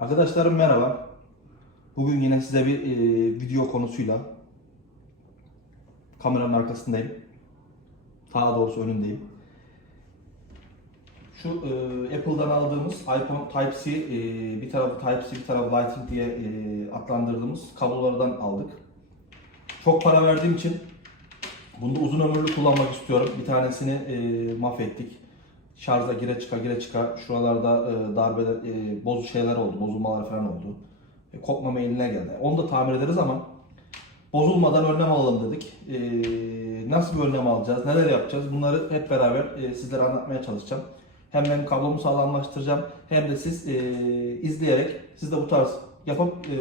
Arkadaşlarım merhaba. Bugün yine size bir e, video konusuyla kameranın arkasındayım. Daha doğrusu önündeyim. Şu e, Apple'dan aldığımız iPhone Type-C, e, bir tarafı Type-C, bir tarafı Lightning diye e, adlandırdığımız kablolardan aldık. Çok para verdiğim için bunu da uzun ömürlü kullanmak istiyorum. Bir tanesini e, mahvettik. Şarja gire çıka gire çıka şuralarda e, darbeler, e, bozu şeyler oldu, bozulmalar falan oldu. E, kopma meyline geldi. Onu da tamir ederiz ama bozulmadan önlem alalım dedik. E, nasıl bir önlem alacağız, neler yapacağız bunları hep beraber e, sizlere anlatmaya çalışacağım. Hem ben kablomu sağlamlaştıracağım hem de siz e, izleyerek siz de bu tarz yapıp e,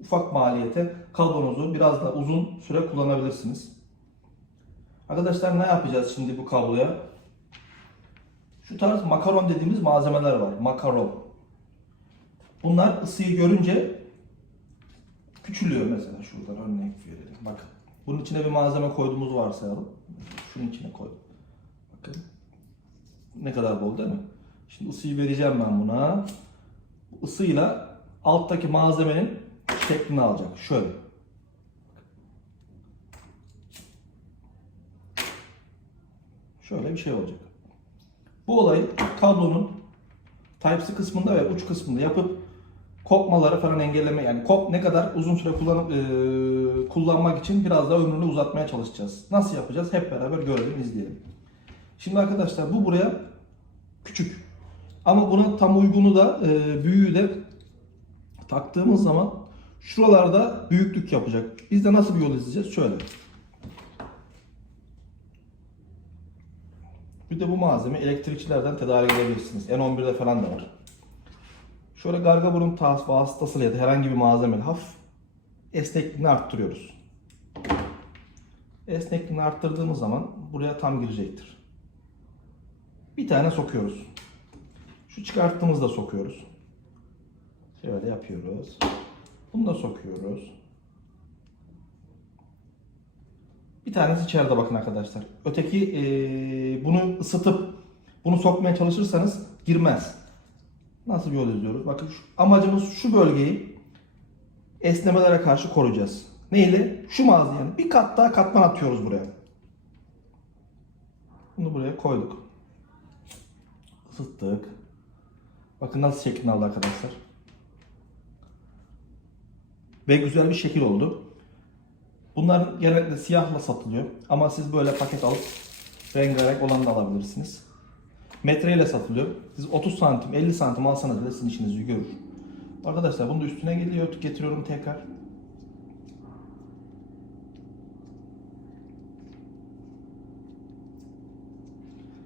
ufak maliyete kablonuzu biraz da uzun süre kullanabilirsiniz. Arkadaşlar ne yapacağız şimdi bu kabloya? Şu tarz makaron dediğimiz malzemeler var. Makaron. Bunlar ısıyı görünce küçülüyor mesela şuradan örnek verelim. Bakın. Bunun içine bir malzeme koyduğumuz varsayalım. Şunun içine koy. Bakın. Ne kadar bol değil mi? Şimdi ısıyı vereceğim ben buna. Bu ısıyla alttaki malzemenin şeklini alacak. Şöyle. Şöyle bir şey olacak. Bu olayı kablonun Type-C kısmında ve uç kısmında yapıp kopmaları falan engelleme yani kop ne kadar uzun süre kullanıp e, kullanmak için biraz daha ömrünü uzatmaya çalışacağız. Nasıl yapacağız? Hep beraber görelim, izleyelim. Şimdi arkadaşlar bu buraya küçük. Ama buna tam uygunu da e, büyüğü de taktığımız zaman şuralarda büyüklük yapacak. Biz de nasıl bir yol izleyeceğiz? Şöyle. Bir de bu malzeme elektrikçilerden tedarik edebilirsiniz. N11'de falan da var. Şöyle garga burun tas vasıtasıyla ya da herhangi bir malzemeyle hafif esnekliğini arttırıyoruz. Esnekliğini arttırdığımız zaman buraya tam girecektir. Bir tane sokuyoruz. Şu çıkarttığımızda sokuyoruz. Şöyle yapıyoruz. Bunu da sokuyoruz. Bir tanesi içeride bakın arkadaşlar. Öteki eee, bunu ısıtıp bunu sokmaya çalışırsanız girmez. Nasıl bir yol izliyoruz? Bakın şu, amacımız şu bölgeyi esnemelere karşı koruyacağız. Neyle? Şu malzeme yani bir kat daha katman atıyoruz buraya. Bunu buraya koyduk. Isıttık. Bakın nasıl şeklini aldı arkadaşlar. Ve güzel bir şekil oldu. Bunlar genellikle siyahla satılıyor. Ama siz böyle paket alıp rengarenk olanı da alabilirsiniz. Metreyle satılıyor. Siz 30 santim, 50 santim alsanız bile sizin işinizi görür. Arkadaşlar bunu da üstüne geliyor, getiriyorum tekrar.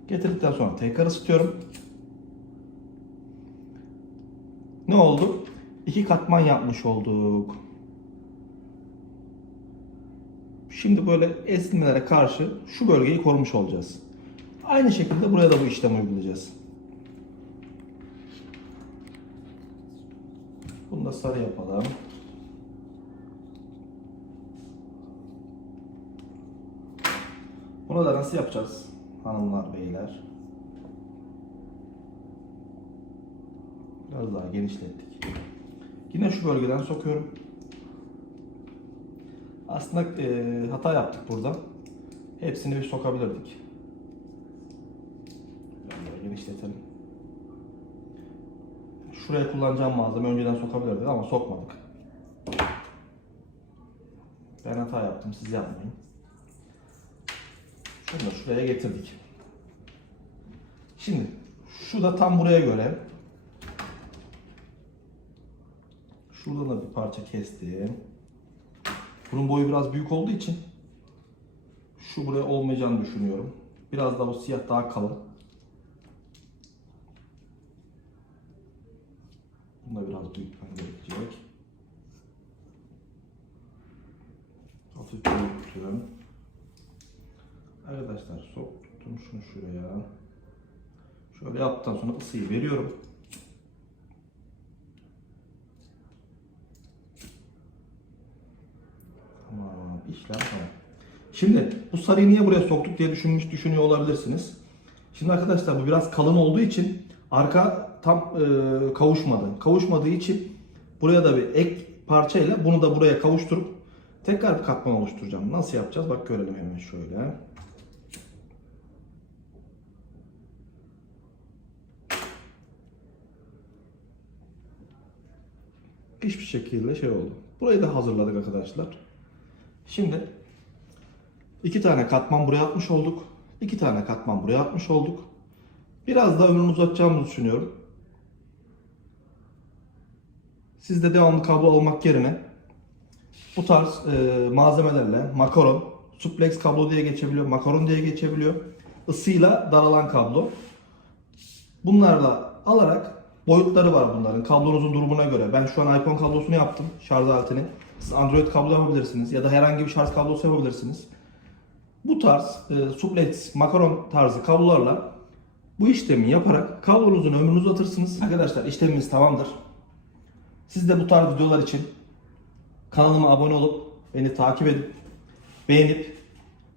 Getirdikten sonra tekrar ısıtıyorum. Ne oldu? İki katman yapmış olduk. Şimdi böyle esnimelere karşı şu bölgeyi korumuş olacağız. Aynı şekilde buraya da bu işlemi uygulayacağız. Bunu da sarı yapalım. Bunu da nasıl yapacağız hanımlar beyler? Biraz daha genişlettik. Yine şu bölgeden sokuyorum. Aslında e, hata yaptık burada. Hepsini bir sokabilirdik. Genişletelim. Şuraya kullanacağım malzeme önceden sokabilirdik ama sokmadık. Ben hata yaptım, siz yapmayın. Şunu da şuraya getirdik. Şimdi şu da tam buraya göre. Şuradan da bir parça kestim. Bunun boyu biraz büyük olduğu için şu buraya olmayacağını düşünüyorum. Biraz da bu siyah daha kalın. Bunu da biraz büyütmem gerekecek. Hafif büyütüyorum. Arkadaşlar soktum şunu şuraya. Şöyle yaptıktan sonra ısıyı veriyorum. Tamam, işlem tamam. Şimdi bu sarıyı niye buraya soktuk diye düşünmüş düşünüyor olabilirsiniz. Şimdi arkadaşlar bu biraz kalın olduğu için arka tam e, kavuşmadı. Kavuşmadığı için buraya da bir ek parçayla bunu da buraya kavuşturup tekrar bir katman oluşturacağım. Nasıl yapacağız? Bak görelim hemen şöyle. Hiçbir şekilde şey oldu. Burayı da hazırladık arkadaşlar. Şimdi iki tane katman buraya atmış olduk. iki tane katman buraya atmış olduk. Biraz da ömrünü uzatacağımızı düşünüyorum. Siz de devamlı kablo almak yerine bu tarz e, malzemelerle makaron, suplex kablo diye geçebiliyor, makaron diye geçebiliyor. Isıyla daralan kablo. Bunlarla alarak boyutları var bunların. Kablonuzun durumuna göre. Ben şu an iPhone kablosunu yaptım. Şarj aletini. Siz Android kablo yapabilirsiniz ya da herhangi bir şarj kablosu yapabilirsiniz. Bu tarz e, suplex, makaron tarzı kablolarla bu işlemi yaparak kablonuzun ömrünü uzatırsınız. Arkadaşlar işlemimiz tamamdır. Siz de bu tarz videolar için kanalıma abone olup beni takip edip beğenip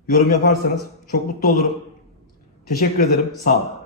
yorum yaparsanız çok mutlu olurum. Teşekkür ederim. Sağ olun.